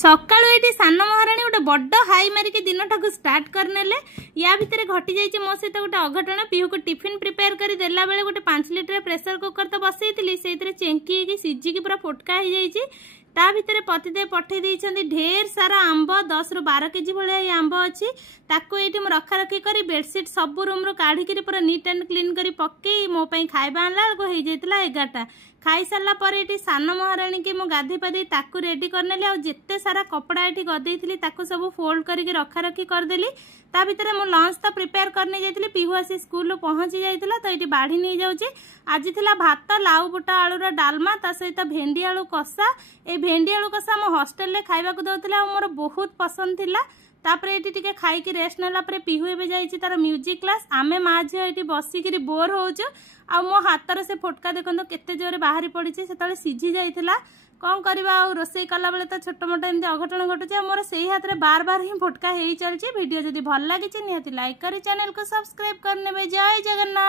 सकाळु ये सान महाराणी गोटे बड़ हाई मारिक दिन टा स्टार्ट करने या भितर घटी जाइए मो सहित गोटे अघटन पीहू को टिफिन प्रिपेयर कर देला बेले गोटे 5 लिटर प्रेसर कुकर तो बसई से चेंकी सीझिकी पूरा फोटका हो जाइए ता भितर पतिदेव पठे देइछन्ती ढेर सारा आंब 10 ରୁ 12 केजी भाया आंब अच्छी ताको ये रखा रखी कर बेडसीट सब रूम रू काढ़ी पूरा नीट एंड क्लीन कर पकई मो खाଇବା आनला हो जाइए 11टा खाई सारा पर ये सान महाराणी की मो गाधे पाधे ताकू रेडी करनेली आ जेते सारा कपड़ा ये गदेली ताकू सब फोल्ड करके रखा रखी करदेली ता भीतर मो लंच तो प्रिपेयर करने जाइए पीहू आसी स्कूल पहुंची जाइए तो ये बाढ़ी नहीं जाऊँगी आज थिला भात लाउ बुटा आलूर डालमा ता सहित भेंडी आलू कषा ए भेंडी आलू कषा मो हॉस्टल रे खाइबा को दउतला मोर बहुत पसंद थिला तापरे एटी टिके खाइकी रेस्ट नेला परे पीहू एबे जाइछि तार म्यूजिक क्लास आमे मा झियो एटी बसिकी बोर होउछु आ मो हातर से फोटका देखंतो केते जोरे बाहरी पड़िछि सेतले सिझी जाइथिला कौन करवा रोसई कला बेले तो छोट मोट एमती अघटन घटुचे मोर से हाथ में बार बार ही फोटका हो चलती वीडियो जदि भल लगी निहाती लाइक कर चैनल को सब्सक्राइब करने जय जगन्नाथ।